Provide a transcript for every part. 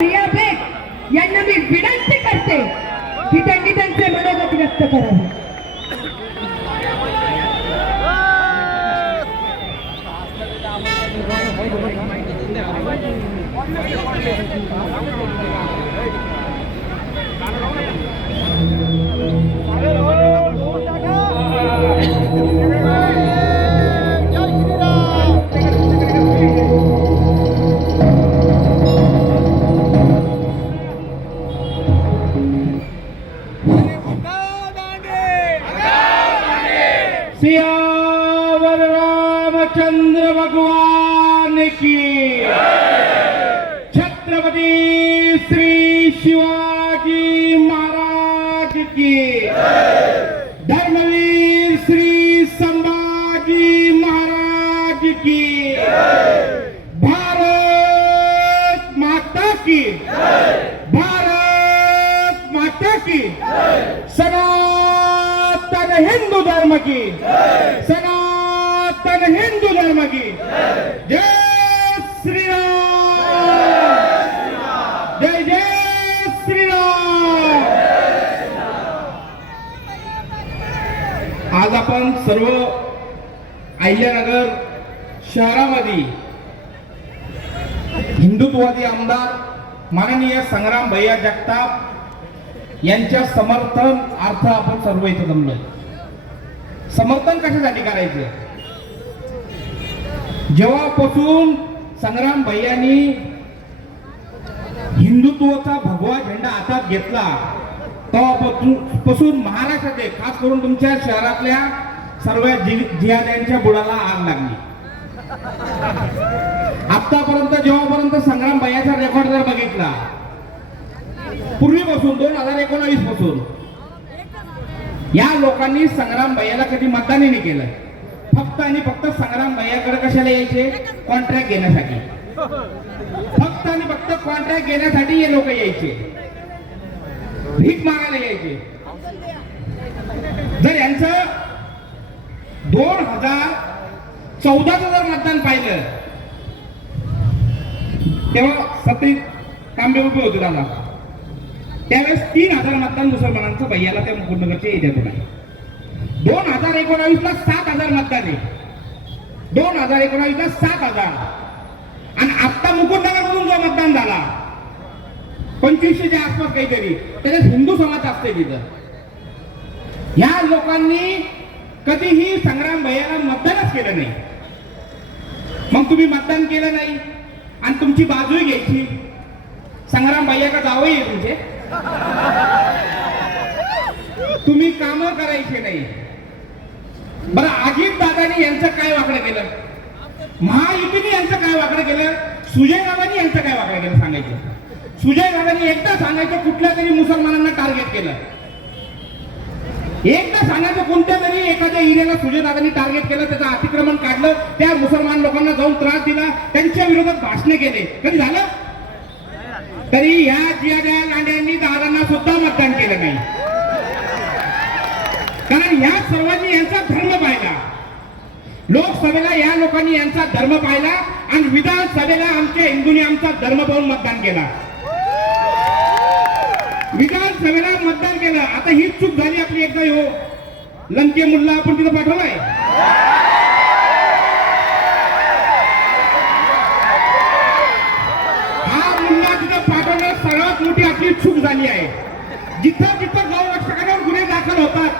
बेग यांना मी विनंती करते की त्यांनी त्यांचे मनोगत व्यक्त करावे. सियावर सनातन हिंदू धर्म की। सनातन हिंदू धर्म की। जय श्री राम जय जय श्री राम आज आपण सर्व अहिल्यानगर शहरामध्ये हिंदुत्ववादी आमदार माननीय संग्राम भैया जगताप यांच्या समर्थन अर्थ आपण सर्व इथे जमलोय. समर्थन कशासाठी करायचं? जेव्हापासून संग्राम भैयानी हिंदुत्वाचा भगवा झेंडा हातात घेतला तेव्हापासून पासून महाराष्ट्रात खास करून तुमच्या शहरातल्या सर्व जिहाद्यांच्या बुडाला आग लागली. आतापर्यंत जेव्हापर्यंत संग्राम भैयाचा रेकॉर्ड जर बघितला पूर्वीपासून दोन हजार एकोणावीसपासून. या लोकांनी संग्राम भैयाला कधी मतदानही नाही केलं. फक्त आणि फक्त संग्राम भैयाकडे कशाला यायचे? कॉन्ट्रॅक्ट घेण्यासाठी. फक्त आणि फक्त कॉन्ट्रॅक्ट घेण्यासाठी हे लोक यायचे. भीक मागायला यायचे. जर यांचं दोन हजार चौदाचं जर मतदान पाहिलं तेव्हा सत्री तांबे उभे होते दादा. त्यावेळेस तीन हजार मतदान मुसलमानांचं भैयाला त्या मुकुंदनगरच्या एरियातून आहे दोन हजार एकोणावीस ला सात हजार मतदान आहे दोन हजार एकोणावीस ला सात हजार. आणि आता मुकुंदनगर मधून जो मतदान झाला पंचवीसशेच्या आसपास काहीतरी त्याच्यात हिंदू समाज असते तिथं. ह्या लोकांनी कधीही संग्राम भैयाला मतदानच केलं नाही. मग तुम्ही मतदान केलं नाही आणि तुमची बाजूही घ्यायची. संग्राम भैया का जावई आहे तुमचे. तुम्ही काम करायचे नाही. बरं अजित दादानी यांचं काय वाकडं केलं? महायुतीने यांचं काय वाकडं केलं? सुजय दादानी यांचं काय वाकडं केलं सांगायचं? सुजय दादानी एकदा सांगायचं कुठल्या तरी मुसलमानांना टार्गेट केलं. एकदा सांगायचं कोणत्या तरी एखाद्या एरियाला सुजय दादानी टार्गेट केलं त्याचं अतिक्रमण काढलं त्या मुसलमान लोकांना जाऊन त्रास दिला त्यांच्या विरोधात भाषणे केले. कधी झालं? तरी ह्या जियाद्या लांड्यांनी दादांना सुद्धा मतदान केलं नाही. कारण या सर्वांनी यांचा धर्म पाहिला. लोकसभेला या लोकांनी यांचा धर्म पाहिला आणि विधानसभेला आमच्या हिंदूंनी आमचा धर्म पाहून मतदान केला. विधानसभेला मतदान केलं. आता ही चूक झाली आपली एकदा हो. लंके मुल्ला आपण तिथं पाठवलाय. सुरू झाली आहे. जिथं जिथं गौरक्षकांवर गुन्हे दाखल होतात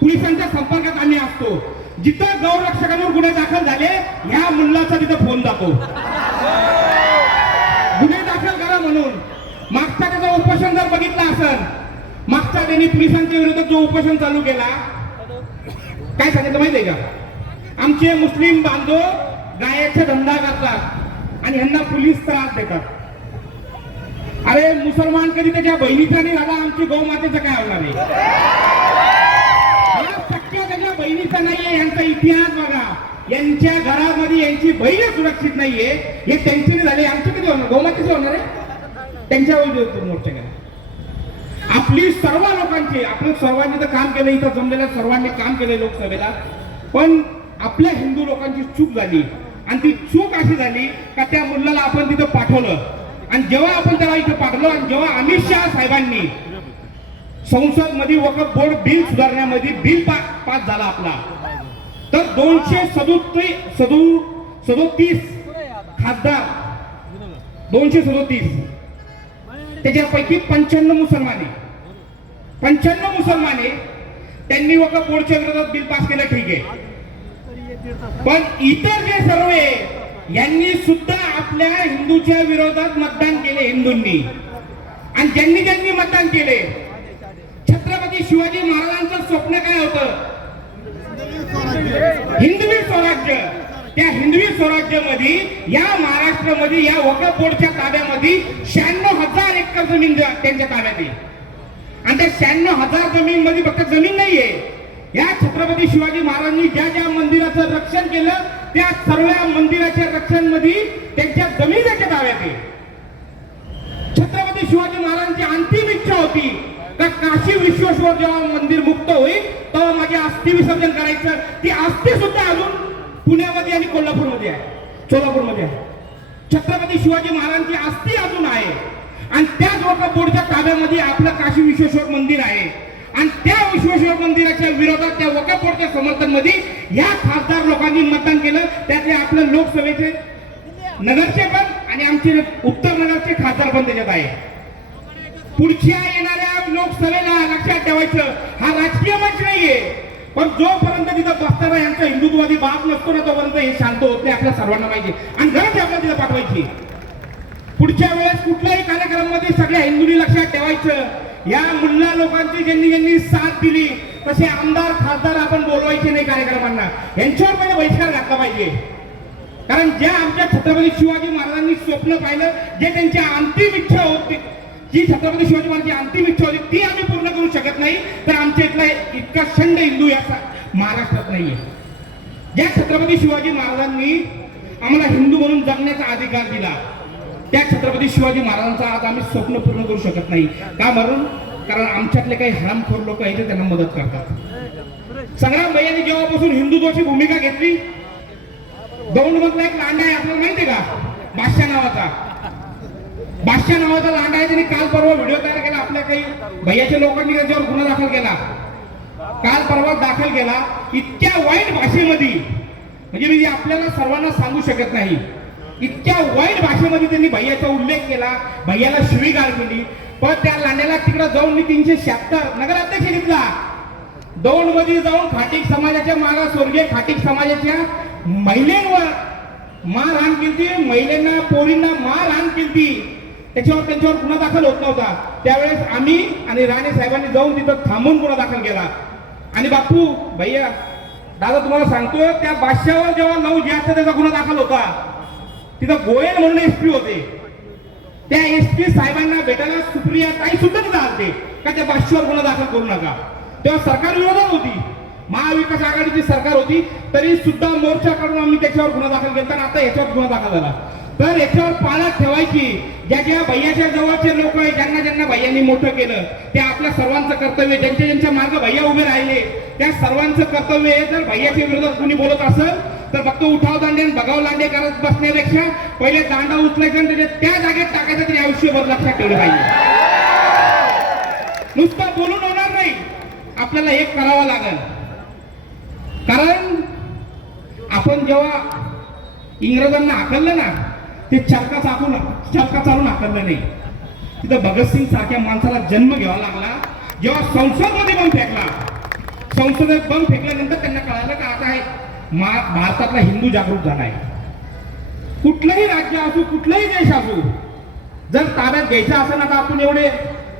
पोलिसांच्या संपर्कात आम्ही असतो. जिथं गौरक्षकांवर गुन्हे दाखल झाले ह्या मुलाचा तिथं फोन जातो गुन्हे दाखल करा म्हणून. मागचा त्याचा उपोषण जर बघितलं असेल मागच्या त्यांनी पोलिसांच्या विरोधात जो उपोषण चालू केला काय सांगितलं माहितीये का? आमचे मुस्लिम बांधव गायाचा धंदा करतात आणि यांना पोलीस त्रास देतात. अरे मुसलमान कधी त्याच्या बहिणीचा नाही झाला आमची गौमातेचा काय होणार आहे? या सख्या त्याच्या बहिणीचा नाहीये यांचा इतिहास बघा. यांच्या घरामध्ये यांची बहीण सुरक्षित नाहीये. हे त्यांचे झाले आमचे कधी होणार? गौमातेचे होणार आहे? त्यांच्या मोर्चा करा. आपली सर्व लोकांची आपण सर्वांनी तर काम केलं इथं जमलेल्या सर्वांनी काम केलं लोकसभेला. पण आपल्या हिंदू लोकांची चूक झाली. आणि ती चूक अशी झाली का त्या मुलाला आपण तिथं पाठवलं. आणि जेव्हा आपण त्याला इथे पाठवलो आणि जेव्हा अमित शहा साहेबांनी संसदमध्ये वकफ बोर्ड बिल सुधारण्यामध्ये बिल पास झाला आपला तर दोनशे सदोतीस सदो सदोतीस खासदार दोनशे सदोतीस त्याच्यापैकी पंच्याण्णव मुसलमाने पंच्याण्णव मुसलमाने त्यांनी वकफ बोर्डच्या विरोधात बिल पास केलं ठीक आहे. पण इतर जे सर्व आहे यांनी सुद्धा आपल्या हिंदूच्या विरोधात मतदान केले हिंदूंनी. आणि ज्यांनी ज्यांनी मतदान केले छत्रपती शिवाजी महाराजांचं स्वप्न काय होतं? हिंदवी स्वराज्य. त्या हिंदवी स्वराज्यामध्ये या महाराष्ट्रामध्ये या वकफ बोर्डच्या ताब्यामध्ये शहाण्णव हजार एकर जमीन त्यांच्या ताब्यात आहे. आणि त्या शहाण्णव हजार जमीन मध्ये फक्त जमीन नाहीये. या छत्रपती शिवाजी महाराजांनी ज्या ज्या मंदिराचं रक्षण केलं त्या सर्व मंदिराच्या रक्षणमध्ये त्यांच्या जमीन त्याच्या ताब्यात छत्रपती शिवाजी महाराजांची अंतिम इच्छा होती का काशी विश्वेश्वर जेव्हा मंदिर मुक्त होईल तेव्हा माझे अस्थि विसर्जन करायचं. ती अस्थि सुद्धा अजून पुण्यामध्ये आणि कोल्हापूरमध्ये आहे सोलापूरमध्ये आहे. छत्रपती शिवाजी महाराजांची अस्थि अजून आहे. आणि त्याच वकफ बोर्डच्या ताब्यामध्ये आपलं काशी विश्वेश्वर मंदिर आहे. आणि त्या विश्वेश्वर मंदिराच्या विरोधात त्या वकफ समर्थनमध्ये या खासदार लोकांनी मतदान केलं. त्यातले आपलं लोकसभेचे नगरचे पण आणि आमचे उत्तर नगरचे खासदार पण त्याच्यात आहे पुढच्या येणाऱ्या लोकसभेला लक्षात ठेवायचं हा राजकीय मंच नाहीये. पण जोपर्यंत तिथं बसताना यांचा हिंदुत्ववादी बाप नसतो ना तोपर्यंत हे शांत होत नाही आपल्या सर्वांना माहिती आणि गरज आपल्याला तिथं पाठवायची. पुढच्या वेळेस कुठल्याही कार्यक्रमामध्ये सगळ्या हिंदूंनी लक्षात ठेवायचं. या मुल्ला लोकांची ज्यांनी ज्यांनी साथ दिली तसे आमदार खासदार आपण बोलवायचे नाही कार्यक्रमांना. यांच्यावर पहिले बहिष्कार घातला पाहिजे. कारण ज्या आमच्या छत्रपती शिवाजी महाराजांनी स्वप्न पाहिलं जे त्यांची अंतिम इच्छा होती जी छत्रपती शिवाजी महाराजांची अंतिम इच्छा होती ती आम्ही पूर्ण करू शकत नाही. तर आमच्या इथला इतका शंड हिंदू या महाराष्ट्रात नाहीये. ज्या छत्रपती शिवाजी महाराजांनी आम्हाला हिंदू म्हणून जगण्याचा अधिकार दिला त्या छत्रपती शिवाजी महाराजांचा आज आम्ही स्वप्न पूर्ण करू शकत नाही. का म्हणून कारण आमच्यातले काही हरामखोर लोक आहेत त्यांना मदत करतात. संग्राम भैयानी जेव्हापासून हिंदुत्वाची भूमिका घेतली दौंड मधला एक लांडा आहे आपल्याला माहितीये का? बादशा नावाचा. बादशा नावाचा लांडा आहे त्यांनी काल परवा व्हिडिओ तयार केला आपल्या काही भैयाच्या लोकांनी त्याच्यावर गुन्हा दाखल केला. काल परवा दाखल केला इतक्या वाईट भाषेमध्ये. म्हणजे मी आपल्याला सर्वांना सांगू शकत नाही. इतक्या वाईट भाषेमध्ये त्यांनी भैयाचा उल्लेख केला भैयाला शिवीगाळ केली. पण त्या लांड्याला तिकडे जाऊन मी तीनशे शहात्तर नगराध्यक्ष घेतला दौंडमध्ये जाऊन खाटीक समाजाच्या मागा स्वर्गीय खाटीक समाजाच्या महिलांवर मारहाण केली महिलांना पोरींना मारहाण केली त्याच्यावर त्यांच्यावर गुन्हा दाखल होत नव्हता. त्यावेळेस आम्ही आणि राणे साहेबांनी जाऊन तिथं थांबून गुन्हा दाखल केला. आणि बापू भैया दादा तुम्हाला सांगतो त्या बादशावर जेव्हा नऊ जास्त त्याचा गुन्हा दाखल होता. तिथं गोयल म्हणून एसपी होते. त्या एसपी साहेबांना भेटायला सुप्रिया ताई सुद्धा तिथं आलते. का त्या पाचशेवर गुन्हा दाखल करू नका. तेव्हा सरकार विरोधात होती. महाविकास आघाडीची सरकार होती तरी सुद्धा मोर्चा काढून आम्ही त्याच्यावर गुन्हा दाखल केला. तर आता याच्यावर गुन्हा दाखल झाला. तर याच्यावर पाळत ठेवायची. ज्या ज्या भैयाच्या जवळचे लोक आहे ज्यांना ज्यांना भैयांनी मोठं केलं ते आपल्या सर्वांचं कर्तव्य ज्यांच्या ज्यांच्या मार्ग भैया उभे राहिले त्या सर्वांचं कर्तव्य आहे. जर भैयाच्या विरोधात कुणी बोलत असेल तर फक्त उठाव दांडे आणि बघाव दांडे करत बसण्यापेक्षा पहिले दांडा उचलायचा आणि त्याच्या त्या जागेत टाकायचं तरी आयुष्यभर लक्षात ठेवलं पाहिजे. नुसतं बोलून होणार नाही. आपल्याला एक करावं लागेल. कारण आपण जेव्हा इंग्रजांना हाकललं ना ते चरका चाकून चरका चालून हाकललं नाही. तिथं भगतसिंग सारख्या माणसाला जन्म घ्यावा लागला. जेव्हा संसदमध्ये बंब फेकला संसदेत बंब फेकल्यानंतर त्यांना कळालं का आता आहे भारतातला हिंदू जागरूक झाला आहे. कुठलंही राज्य असू कुठलाही देश असू जर ताब्यात घ्यायचं असेल तर आपण एवढे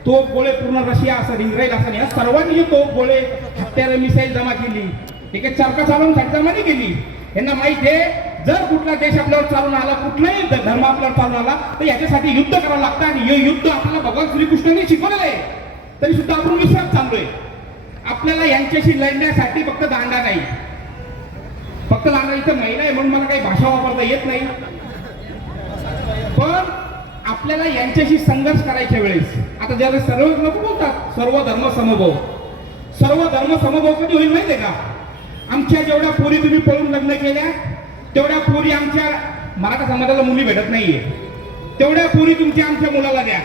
तोफ गोळे पूर्ण रशिया असेल इस्रायल असेल या सर्वांनी जे तोफ गोळे हत्यारे मिसाईल जमा केली. एक चरका चालवून जमा केली यांना माहीत आहे जर कुठला देश आपल्यावर चालून आला कुठलाही धर्म आपल्यावर चालून आला तर याच्यासाठी युद्ध करावं लागतं आणि हे युद्ध आपल्याला भगवान श्रीकृष्णांनी शिकवलेलं आहे. तरी सुद्धा आपण विश्वास चाललोय. आपल्याला यांच्याशी लढण्यासाठी फक्त दांडा नाही. फक्त दांडा इथं महिला आहे म्हणून मला काही भाषा वापरता येत नाही. पण आपल्याला यांच्याशी संघर्ष करायच्या वेळेस आता ज्याला सर्व लोक बोलतात सर्व धर्म समभाव. सर्व धर्म समभाव कधी होईल माहितीये का? आमच्या जेवढ्या पोरी तुम्ही पळून लग्न केल्या तेवढ्या पोरी आमच्या मराठा समाजाला मुली भेटत नाहीये. तेवढ्या पोरी तुमच्या आमच्या मुलाला द्या.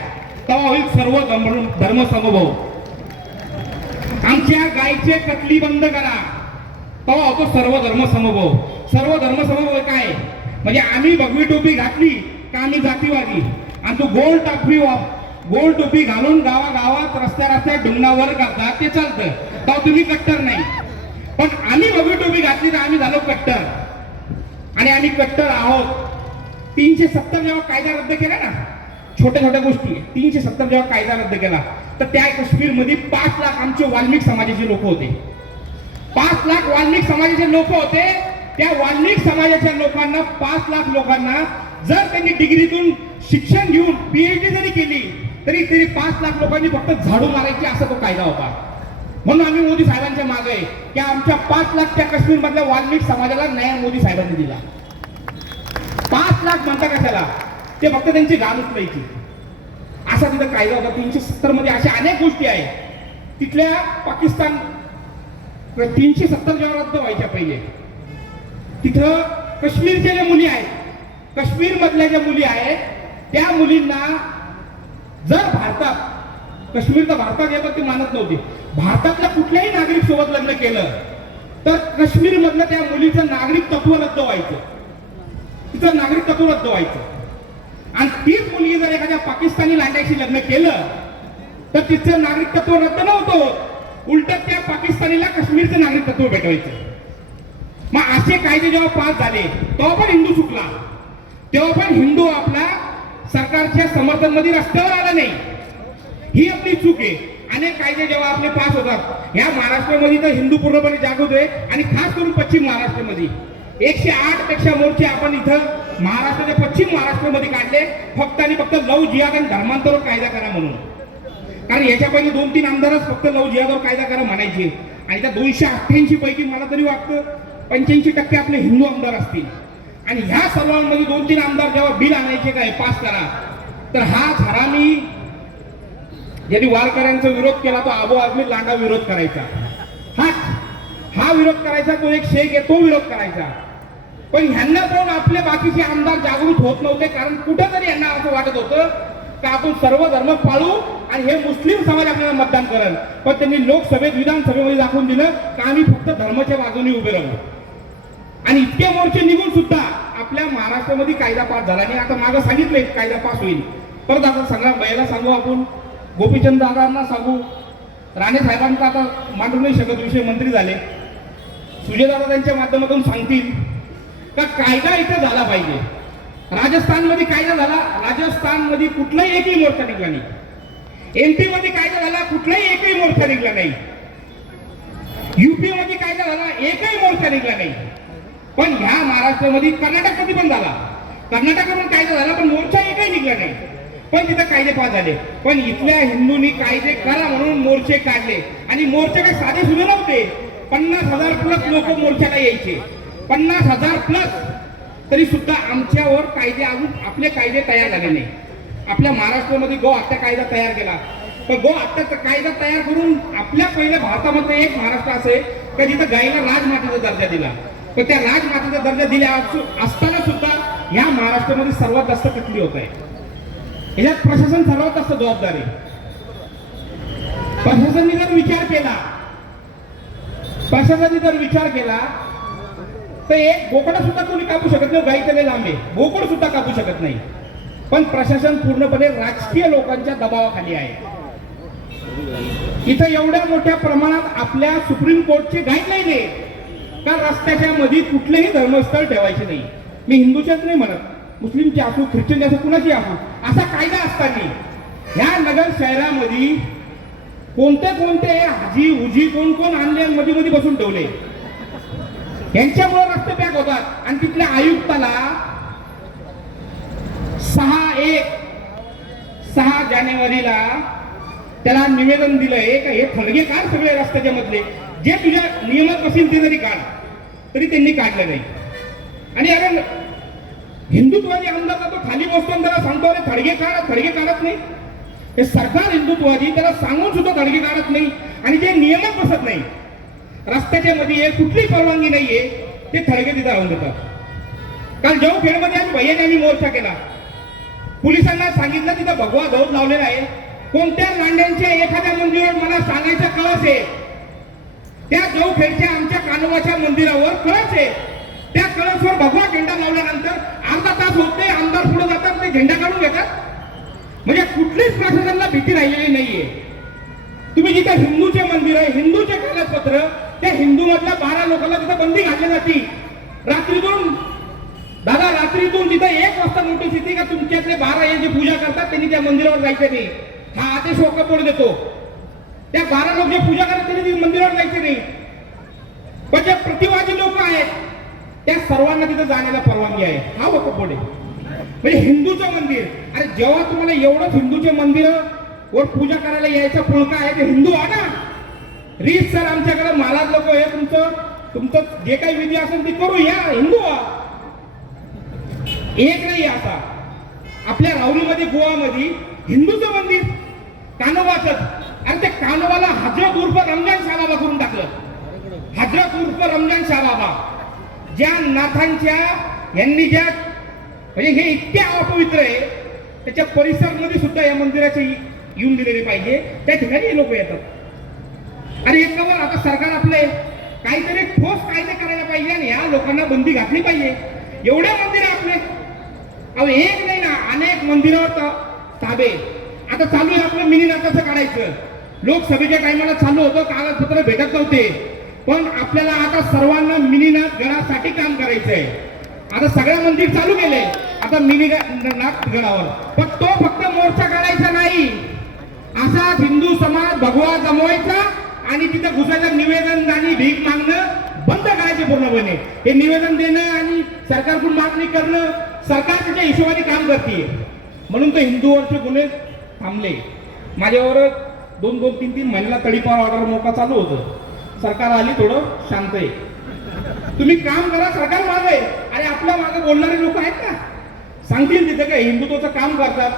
तेव्हा होईल सर्व धर्म धर्म समभाव. आमच्या गायचे कटली बंद करा. तेव्हा होतो सर्व धर्म समभाव सर्व धर्म समभाव काय? म्हणजे आम्ही भगवी टोपी घातली का आम्ही जातीवादी आणि तू गोल टाकवी गोल टोपी घालून गावागावात रस्त्या रस्त्या ढुंगणावर करतात ते चालतं. का तुम्ही कट्टर नाही. पण आम्ही भगवी टोपी घातली तर आम्ही झालो कट्टर. आणि आम्ही कट्टर आहोत. तीनशे सत्तर जेव्हा कायदा रद्द केला ना छोट्या छोट्या गोष्टी तीनशे सत्तर जेव्हा कायदा रद्द केला तर त्या काश्मीरमध्ये पाच लाख आमचे वाल्मिक समाजाचे लोक होते. पाच लाख वाल्मिक समाजाचे लोक होते. त्या वाल्मिक समाजाच्या लोकांना पाच लाख लोकांना जर त्यांनी डिग्रीतून शिक्षण घेऊन पीएचडी जरी केली तरी तरी पाच लाख लोकांनी फक्त झाडू मारायची असा तो कायदा होता. म्हणून आम्ही मोदी साहेबांच्या मागे आहे की आमच्या पाच लाखच्या काश्मीर मधल्या वाल्मिक समाजाला न्याय मोदी साहेबांनी दिला. पाच लाख म्हणता कशाला? ते फक्त त्यांची गाण उचलायची असा तिथं कायदा होता. तीनशे सत्तरमध्ये अशा अनेक गोष्टी आहेत. तिथल्या पाकिस्तान तीनशे सत्तर जेव्हा रद्द व्हायच्या पहिले. तिथं काश्मीरच्या ज्या मुली आहेत काश्मीर मधल्या ज्या मुली आहेत त्या मुलींना जर भारतात काश्मीर तर भारतात येतात ती मानत नव्हती. भारतातल्या कुठल्याही नागरिक सोबत लग्न केलं तर काश्मीर मधलं त्या मुलीचं नागरिक तत्व रद्द व्हायचं. तिचं नागरिक तत्व रद्द व्हायचं. आणि तीच मुलगी जर एखाद्या पाकिस्तानी लांड्याशी लग्न केलं तर तिचं नागरिक तत्व रद्द नव्हतं. उलट त्या पाकिस्तानीला काश्मीरचं नागरिकत्व भेटवायचं मग असे कायदे जेव्हा पास झाले तेव्हा पण हिंदू चुकला. तेव्हा पण हिंदू आपला सरकारच्या समर्थनमध्ये रस्त्यावर आला नाही. ही आपली चूक आहे. अनेक कायदे जेव्हा आपले पास होतात ह्या महाराष्ट्रामध्ये तर हिंदू पूर्णपणे जागृत आहे आणि खास करून पश्चिम महाराष्ट्रामध्ये. एकशे आठपेक्षा मोर्चे आपण इथं महाराष्ट्राच्या पश्चिम महाराष्ट्रामध्ये काढले. फक्त आणि फक्त लव जिहाद आणि धर्मांतरण कायदा करा म्हणून. कारण याच्या पहिले दोन तीन आमदारच फक्त लव जिहादवर कायदा करा म्हणायचे. आणि त्या दोनशे अठ्ठ्याऐंशी पैकी मला तरी वाटतं पंच्याऐंशी टक्के आपले हिंदू आमदार असतील. आणि ह्या सर्वांमध्ये दोन तीन आमदार जेव्हा बिल आणायचे काय पास करा. तर हा हरामी ज्यांनी वारकऱ्यांचा विरोध केला तो आबो आदमी लांडा विरोध करायचा. हा हा विरोध करायचा तो एक शेख आहे तो विरोध करायचा. पण ह्यांना पाहून आपले बाकीचे आमदार जागृत होत नव्हते कारण कुठंतरी यांना असं वाटत होतं का आपण सर्व धर्म पाळू आणि हे मुस्लिम समाज आपल्याला मतदान करेल. पण त्यांनी लोकसभेत विधानसभेमध्ये दाखवून दिलं का आम्ही फक्त धर्माच्या बाजूने उभे राहू. आणि इतके मोर्चे निघून सुद्धा आपल्या महाराष्ट्रामध्ये कायदा पास झाला आणि आता मागं सांगितलंय कायदा पास होईल. परत आता सगळ्या बैला सांगू आपण. गोपीचंद दादांना सांगू. राणे साहेबांचा आता मांडू नाही शकत विषय मंत्री झाले. सुजयदादा त्यांच्या माध्यमातून सांगतील. का कायदा इथे झाला पाहिजे. राजस्थानमध्ये कायदा झाला राजस्थानमध्ये कुठलाही एकही मोर्चा निघला नाही. एमपी मध्ये कायदा झाला कुठलाही एकही मोर्चा निघला नाही. युपी मध्ये कायदा झाला एकही मोर्चा निघला नाही. पण ह्या महाराष्ट्रामध्ये कर्नाटकमध्ये पण झाला. कर्नाटकामध्ये कायदा झाला पण मोर्चा एकही निघला नाही. पण तिथं कायदे पास झाले. पण इथल्या हिंदूंनी कायदे करा म्हणून मोर्चे काढले. आणि मोर्चे काही साधे सुरू नव्हते. पन्नास हजार प्लस लोक मोर्चाला यायचे. पन्नास हजार प्लस तरी सुद्धा आमच्यावर कायदे अजून आपले कायदे तयार झाले नाही. आपल्या महाराष्ट्रामध्ये गो हत्या कायदा तयार केला. पण गो हत्याचा कायदा तयार करून आपल्या पहिल्या भारतामध्ये एक महाराष्ट्र असे का जिथं गायीला राजमातेचा दर्जा दिला. पण त्या राजमातेचा दर्जा दिल्या असताना सुद्धा ह्या महाराष्ट्रामध्ये सर्वात जास्त कटली होत आहे. याच्यात प्रशासन सर्वात जास्त जबाबदारी. प्रशासनने प्रशासनाने जर विचार केला प्रशासनाने जर विचार केला तर एक बोकडा सुद्धा कोणी कापू शकत नाही गाईचे लांबे. बोकड सुद्धा कापू शकत नाही. पण प्रशासन पूर्णपणे राजकीय लोकांच्या दबावाखाली आहे. इथं एवढ्या मोठ्या प्रमाणात आपल्या सुप्रीम कोर्टचे गाईडलाईन आहे का रस्त्याच्या मध्ये कुठलेही धर्मस्थळ ठेवायचे नाही. मी हिंदूच्याच नाही म्हणत. मुस्लिमचे असू ख्रिश्चनचे असू कुणाची असू असा कायदा असताना ह्या नगर शहरामध्ये कोणते कोणते हाजी उजी कोण कोण आणले आणि मध्ये मध्ये बसून ठेवले? यांच्यामुळे रस्ते पॅक होतात. आणि तिथल्या आयुक्ताला सहा एक सहा जानेवारीला त्याला निवेदन दिलंय का हे थडगे काढ सगळे रस्त्याच्या मधले. जे तुझ्या नियमात असेल ते जरी काढ. तरी त्यांनी काढलं नाही. आणि अरे हिंदुत्वादी आमदार जातो खाली बसतो आणि त्याला सांगतो अरे थडगे काढ थडगे काढत नाही. हे सरकार हिंदुत्वादी त्याला सांगून सुद्धा थडगे काढत नाही. आणि जे नियमात बसत नाही रस्त्याच्या मध्ये कुठली परवानगी नाहीये ते थडगे तिथं राहून देतात. काल जऊ खेळमध्ये आम्ही भैयाने आम्ही मोर्चा केला पोलिसांना सांगितलं तिथं भगवा धौत लावलेला आहे. कोणत्या लांड्यांच्या एखाद्या मंदिरावर मला सांगायचा कळस आहे. त्या जवखेडच्या आमच्या कानोबाच्या मंदिरावर कळस आहे. त्या कळसवर भगवा झेंडा लावल्यानंतर अर्धा तास होत नाही आमदार पुढे जातात ते झेंडा काढून घेतात. म्हणजे कुठलीच प्रशासनाला भीती राहिलेली नाहीये. तुम्ही जिथे हिंदूचे मंदिर आहे हिंदूचे कागदपत्र त्या हिंदू मधल्या बारा लोकांना तिथे बंदी घातली जाते रात्रीतून दादा रात्रीतून तिथे एक वाजता नोटीस येते का तुमच्यातले बारा हे जे पूजा करतात त्यांनी त्या मंदिरावर जायचं नाही. हा आदेश वक्कपोड देतो. त्या बारा लोक जे पूजा करतात त्यांनी मंदिरावर जायचे नाही. पण जे प्रतिवादी लोक आहेत त्या सर्वांना तिथे जाण्याला परवानगी आहे. हा वक्कपोड आहे. म्हणजे हिंदूचं मंदिर. अरे जेव्हा तुम्हाला एवढंच हिंदूचे मंदिर वर पूजा करायला यायचा पुळका आहे ते हिंदू हा ना? रीत सर आमच्याकडे महाराज लोक हे तुमचं. तुमचं जे काही विधी असेल ते करू या हिंदू हा एक नाही असा आपल्या राहुलीमध्ये गोवामध्ये हिंदूचं मंदिर कानोबाचं. अरे त्या कानोबाला हजरत उर्फ रमजान शाबाबा करून टाकलं. हजरत उर्फ रमजान शाबाबा ज्या नाथांच्या यांनी ज्या म्हणजे हे इतके अपवित्र आहे त्याच्या परिसरमध्ये सुद्धा या मंदिराचे येऊन दिलेले पाहिजे. त्या ठिकाणी लोक येतात. आणि एकावर आता सरकार आपले काहीतरी ठोस कायदे करायला पाहिजे आणि या लोकांना बंदी घातली पाहिजे. एवढे मंदिर आपले. अहो एक नाही ना अनेक मंदिरावर ताबे. आता चालू आहे आपलं मिनी नाकाचं काढायचं. लोकसभेच्या टायमाला चालू होतं कागदपत्र भेटत नव्हते. पण आपल्याला आता सर्वांना मिनीनाथ गणासाठी काम करायचंय. आता सगळ्या मंदिर चालू केले आता मिनी नाथ गणावर पण तो फक्त मोर्चा काढायचा नाही. असा हिंदू समाज भगवा जमवायचा आणि तिथं घुसायचं निवेदन आणि भीक मागणं बंद करायचे पूर्णपणे. हे निवेदन देणं आणि सरकारकडून मागणी करणं सरकार त्याच्या हिशोबाने काम करते म्हणून तो हिंदूवरचे गुन्हे थांबले. माझ्यावर दोन दोन तीन तीन महिन्याला तडीपार ऑर्डर मोका चालू होतं. सरकार आली थोडं शांत आहे. तुम्ही काम करा सरकार मागे अरे आपल्या मागे बोलणारे लोक आहेत ना. सांगतील तिथे काय? हिंदुत्वाचं काम करतात.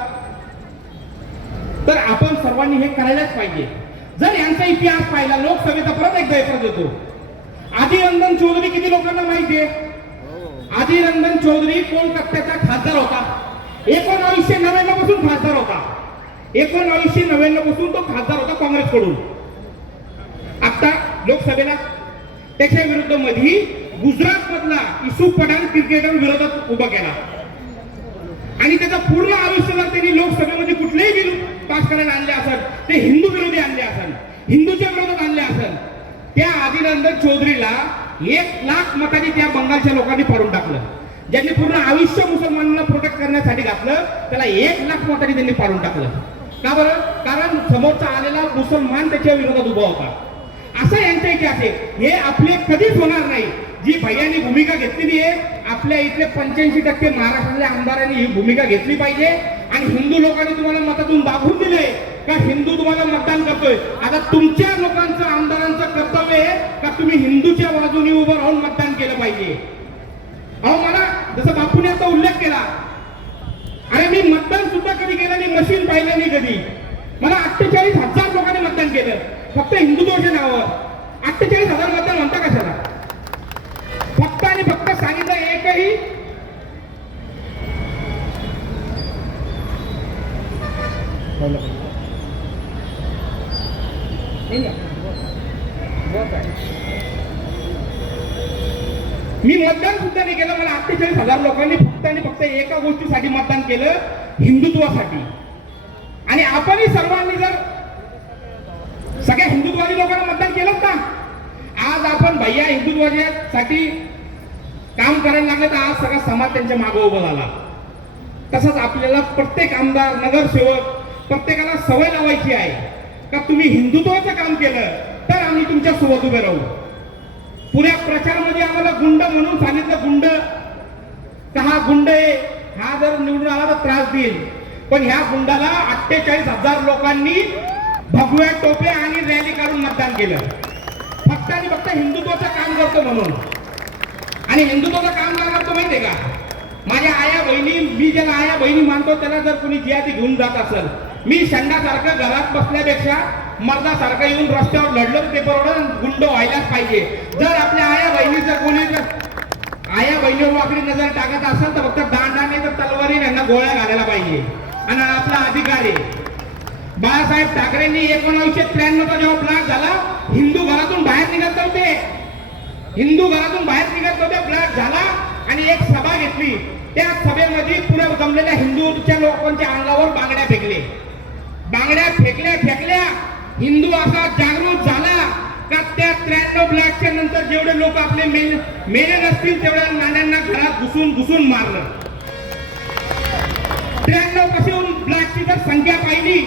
तर आपण सर्वांनी हे करायलाच पाहिजे. जर यांचा इतिहास पाहिला लोकसभेचा परत एकदा येतात येतो आधी रंजन चौधरी किती लोकांना माहिती आहे? आधी रंजन चौधरी कोलकात्याचा खासदार होता. एकोणावीसशे नव्याण्णवपासून खासदार होता. एकोणावीसशे नव्याण्णवपासून तो खासदार होता काँग्रेसकडून. आता लोकसभेला त्याच्या विरुद्धमध्ये गुजरात मधला इसू पठाण क्रिकेटर विरोधात उभा केला. आणि त्याचा पूर्ण आयुष्य जर त्यांनी लोकसभेमध्ये कुठलेही बिल पास करायला आणले असेल ते हिंदू विरोधी आणले असेल हिंदूच्या विरोधात आणले असेल त्या आदिनंदन चौधरीला एक लाख मतांनी त्या बंगालच्या लोकांनी फाडून टाकलं. ज्यांनी पूर्ण आयुष्य मुसलमानांना प्रोटेक्ट करण्यासाठी घातलं त्याला एक लाख मतांनी त्यांनी फाडून टाकलं. का बरं? कारण समोरचा आलेला मुसलमान त्याच्या विरोधात उभा होता. असा यांचा इतिहास आहे. हे आपले कधीच होणार नाही. जी भैयानी भूमिका घेतलेली आहे आपल्या इथले पंच्याऐंशी टक्के महाराष्ट्रातल्या आमदारांनी ही भूमिका घेतली पाहिजे. आणि हिंदू लोकांनी तुम्हाला मतातून दाखवून दिले का हिंदू तुम्हाला मतदान करतोय? आता तुमच्या लोकांचं आमदारांचं कर्तव्य आहे का तुम्ही हिंदूच्या बाजूने उभं राहून मतदान केलं पाहिजे? अहो मला जसं बापूने आता उल्लेख केला अरे मी मतदान सुद्धा कधी केलं नाही मशीन पाहिलं नाही कधी. मला अठ्ठेचाळीस हजार लोकांनी मतदान केलं फक्त हिंदुत्वाच्या नावावर अठ्ठेचाळीस हजार मतदान म्हणता कशाला? एकही मी मतदान सुद्धा नाही केलं मला अठ्ठेचाळीस हजार लोकांनी फक्त आणि फक्त एका गोष्टीसाठी मतदान केलं हिंदुत्वासाठी. आणि आपणही सर्वांनी जर सगळ्या हिंदुत्वादी लोकांना मतदान केलं ना आज आपण भैया हिंदुत्वासाठी काम करायला लागलं तर आज सगळा समाज त्यांच्या मागं उभा झाला. तसंच आपल्याला प्रत्येक आमदार नगरसेवक प्रत्येकाला सवय लावायची आहे का तुम्ही हिंदुत्वाचं काम केलं तर आम्ही तुमच्यासोबत उभे राहू. पुऱ्या प्रचारामध्ये आम्हाला गुंड म्हणून सांगितलं गुंड. का हा गुंड आहे? हा जर निवडून आला तर त्रास देईल. पण ह्या गुंडाला अठ्ठेचाळीस हजार लोकांनी भगव्या टोपे आणि रॅली काढून मतदान केलं. फक्त आणि फक्त हिंदुत्वाचं काम करतो म्हणून. आणि हिंदुत्वाचं काम का करतो माहितीये का? माझ्या आया बहिणी मी ज्याला आया बहिणी मानतो त्याला जर कोणी जियाती घेऊन जात असेल मी शंडासारखं घरात बसल्यापेक्षा मर्दासारखं येऊन रस्त्यावर लढलं ते परवडत गुंड व्हायलाच पाहिजे. जर आपल्या आया बहिणीचं कोणी आया बहिणीवर वाकडी नजर टाकत असेल तर फक्त दांडाने तर तलवारी यांना गोळ्या घालायला पाहिजे. आणि आपला अधिकार आहे. बाळासाहेब ठाकरेंनी एकोणीसशे त्र्याण्णवचा जेव्हा ब्लास्ट झाला हिंदू घरातून बाहेर निघत नव्हते. हिंदू घरातून बाहेर निघत नव्हते ब्लॅक झाला आणि एक सभा घेतली. त्या सभेमध्ये पुढे जमलेल्या हिंदूच्या लोकांच्या अंगावर बांगड्या फेकले. बांगड्या फेकल्या फेकल्या. हिंदू असा जागृत झाला का त्या त्र्याण्णव ब्लॅकच्या नंतर जेवढे लोक आपले मेल मेले नसतील तेवढ्या नाण्यांना घरात घुसून घुसून मारलं. त्र्याण्णवपासून ब्लॅकची जर संख्या पाहिली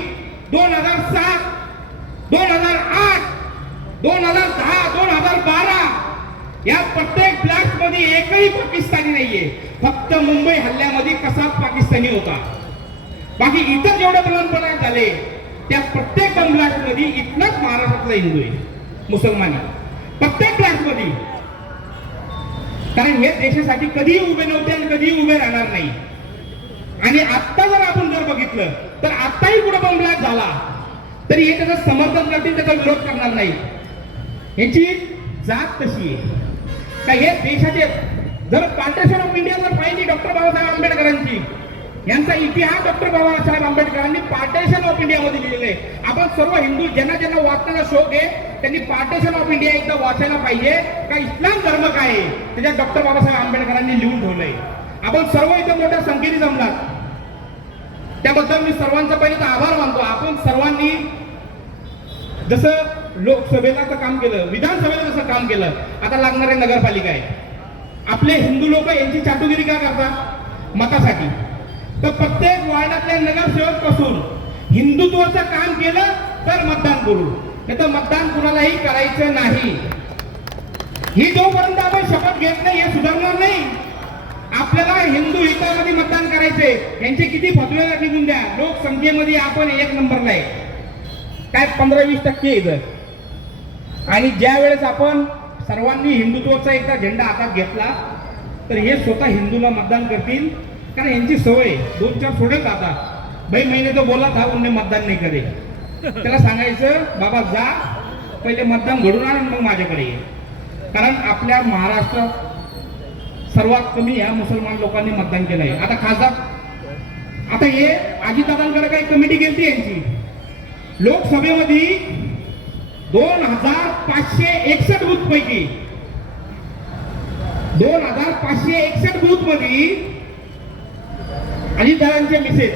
दोन हजार सात दोन हजार आठ दोन हजार दहा दोन हजार बारा या प्रत्येक ब्लॅस्टमध्ये एकही पाकिस्तानी नाहीये. फक्त मुंबई हल्ल्यामध्ये कसा पाकिस्तानी होता. बाकी इतर जेवढे प्रमाणपणात झाले त्या प्रत्येक बममध्ये इथलाच महाराष्ट्रातला हिंदू आहे मुसलमानी प्रत्येक ब्लास्टमध्ये कारण हे देशासाठी कधीही उभे नव्हते आणि कधीही उभे राहणार नाही. आणि आता जर आपण जर बघितलं तर आत्ताही कुठं बम झाला तरी हे त्याचं समर्थन करतील त्याचा विरोध करणार नाही. ह्याची जात कशी आहे. का हे देशाचे जर पार्टेशन ऑफ इंडिया जर पाहिली डॉक्टर बाबासाहेब आंबेडकरांची यांचा इतिहास डॉक्टर बाबासाहेब आंबेडकरांनी पार्टेशन ऑफ इंडियामध्ये लिहिलेले आहे. आपण सर्व हिंदू ज्यांना ज्यांना वाचण्याचा शौक आहे त्यांनी पार्टेशन ऑफ इंडिया एकदा वाचायला पाहिजे. का इस्लाम धर्म काय आहे? त्याच्यात डॉक्टर बाबासाहेब आंबेडकरांनी लिहून ठेवलंय. आपण सर्व इथं मोठ्या संख्येने जमलात. त्याबद्दल मी सर्वांचा पहिले तर आभार मानतो. आपण सर्वांनी जसं लोकसभेला असं काम केलं विधानसभेला जसं काम केलं. आता लागणारे नगरपालिका आहे आपले हिंदू लोक यांची चाटुगिरी का करतात? मतासाठी. तर प्रत्येक वार्डातल्या नगरसेवकपासून हिंदुत्वाचं काम केलं तर मतदान करू. नाही तर मतदान कुणालाही करायचं नाही. ही जोपर्यंत आपण शपथ घेत नाही हे सुधारणार नाही. आपल्याला हिंदू हितामध्ये मतदान करायचे यांचे किती फतवे निघून द्या लोकसंख्येमध्ये आपण एक नंबरला आहे काय पंधरा वीस टक्के आहे इथं. आणि ज्या वेळेस आपण सर्वांनी हिंदुत्वाचा एकदा झेंडा हातात घेतला तर हे स्वतः हिंदूला मतदान करतील. कारण यांची सवय दोन चार सोडत आता. बाई महिने तो बोला था उन्हें मतदान नाही करे. त्याला सांगायचं बाबा जा. पहिले मतदान घडून आण मग माझ्याकडे ये. कारण आपल्या महाराष्ट्रात सर्वात कमी ह्या मुसलमान लोकांनी मतदान केलं आहे आता खासदार आता हे अजितदादांकडे काही कमिटी गेली यांची. लोकसभेमध्ये दोन हजार पाचशे एकसष्ट बूथ पैकी दोन हजार पाचशे एकसष्ट बूथमध्ये अजितदादांचे मिसेस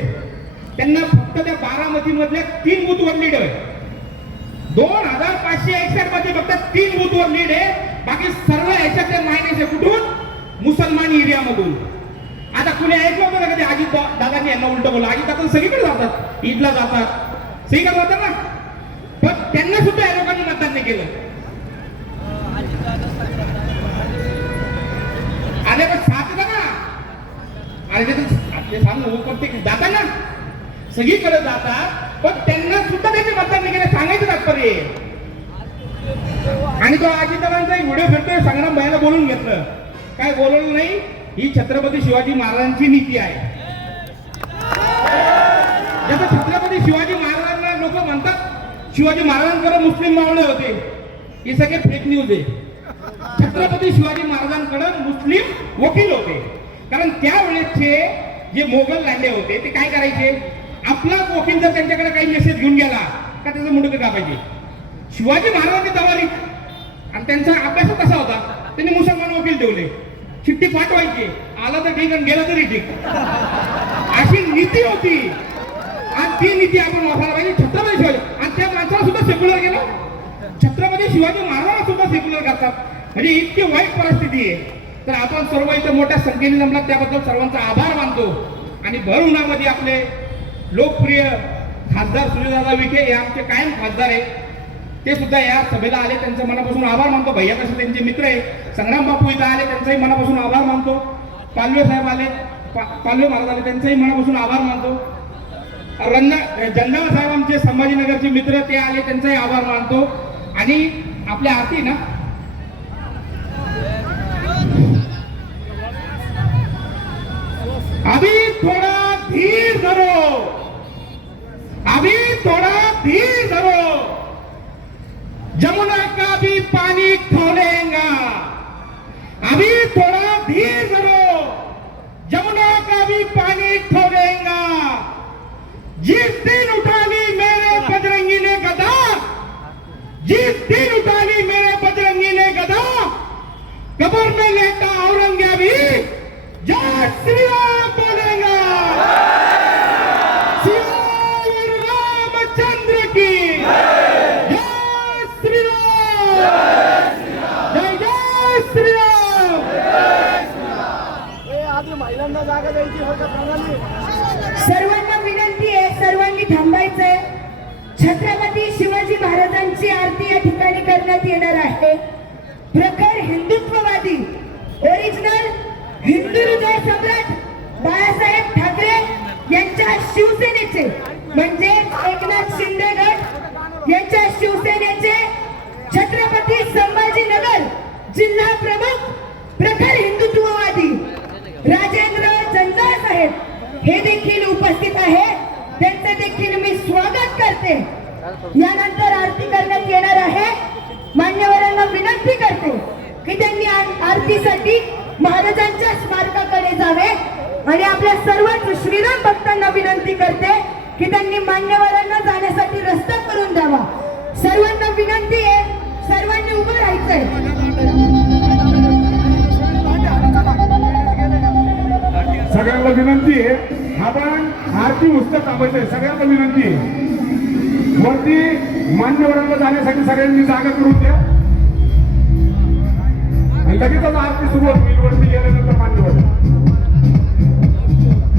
त्यांना फक्त त्या बारामती मधल्या तीन बूथ वर लीड आहे. दोन हजार पाचशे एकसष्टमध्ये फक्त तीन बूथ वर लीड आहे. बाकी सर्व याच्यातले मायनेचे कुठून? मुसलमान एरियामधून. आता कुणी ऐकलं होतं कधी अजित दादांनी यांना उलट बोला अजित दादा सगळीकडे जातात. ईदला जातात. सगळीकडे जातात ना? पण त्यांना सुद्धा या लोकांनी मतदान नाही केलं. अरे पण साथ देता ना अरे ते सांगू पण ते जातात ना? सगळीकडे जातात पण त्यांना सुद्धा त्यांचे मतदान नाही केलं. सांगायचं तात्पर्य आणि तो अजितदादांचा एक व्हिडिओ फिरतोय संग्राम भाईला बोलून घेतलं. काय बोलवलं नाही? ही छत्रपती शिवाजी महाराजांची नीती आहे. जसं छत्रपती शिवाजी शिवाजी महाराजांकडे मुस्लिम मावळे होते. हे सगळे फेक न्यूज आहे. छत्रपती शिवाजी महाराजांकडे मुस्लिम वकील होते. कारण त्यावेळेसचे जे मोगल लांडे होते ते काय करायचे? आपला वकील जर त्यांच्याकडे काही मेसेज घेऊन गेला का त्याचं मुंडकं कापायचे? शिवाजी महाराजांनी दवाली आणि त्यांचा अभ्यास कसा होता? त्यांनी मुसलमान वकील ठेवले. चिठ्ठी पाठवायची. आला तर ठीक आणि गेला तरी ठीक. अशी नीती होती. आणि ती नीती आपण वापरायला पाहिजे. छत्रपती शिवाजी आणि सुद्धा सेक्युलर केला. छत्रपती शिवाजी महाराजांना सुद्धा सेक्युलर करतात. म्हणजे इतकी वाईट परिस्थिती आहे. तर आपण सर्व इथं मोठ्या संख्येने जमलात त्याबद्दल सर्वांचा आभार मानतो. आणि भर उन्हामध्ये आपले लोकप्रिय खासदार सुनीलदादा विखे हे आमचे कायम खासदार आहे ते सुद्धा या सभेला आले त्यांचं मनापासून आभार मानतो. भैया कसे त्यांचे मित्र आहे संग्राम बापू इथं आले त्यांचाही मनापासून आभार मानतो. पालवे साहेब आले पा- पालवे महाराज आले त्यांचाही मनापासून आभार मानतो. रंग साहेब आमचे संभाजीनगरचे मित्र ते आले त्यांचाही आभार मानतो. आणि आपल्या हाती ना? अभी थोडा धीर धरो. अभी थोडा धीर धरो. जमुना का भी पाणी खोलेगा. अभी थोड़ा धीर धरो. जमुना का भी पानी खोलेगा. de करते यानंतर आरती करण्यात येणार आहे. मान्यवरांना विनंती करते की त्यांनी आरतीसाठी महाराजांच्या स्मारकाकडे जावे. आणि आपल्या सर्वच श्रीराम भक्तांना विनंती करते की त्यांनी मान्यवरांना जाण्यासाठी रस्ता करून द्यावा. सर्वांना विनंती आहे. सर्वांनी उभं राहायचंय. सगळ्यांना विनंती आहे. आपण आरती उत्सव थांबायचंय. सगळ्यांना विनंती आहे. वरती मान्यवरांना जाण्यासाठी सगळ्यांनी जागा करून द्या. लगेचच आरती सुरुवात होईल वरती गेल्यानंतर मान्यवर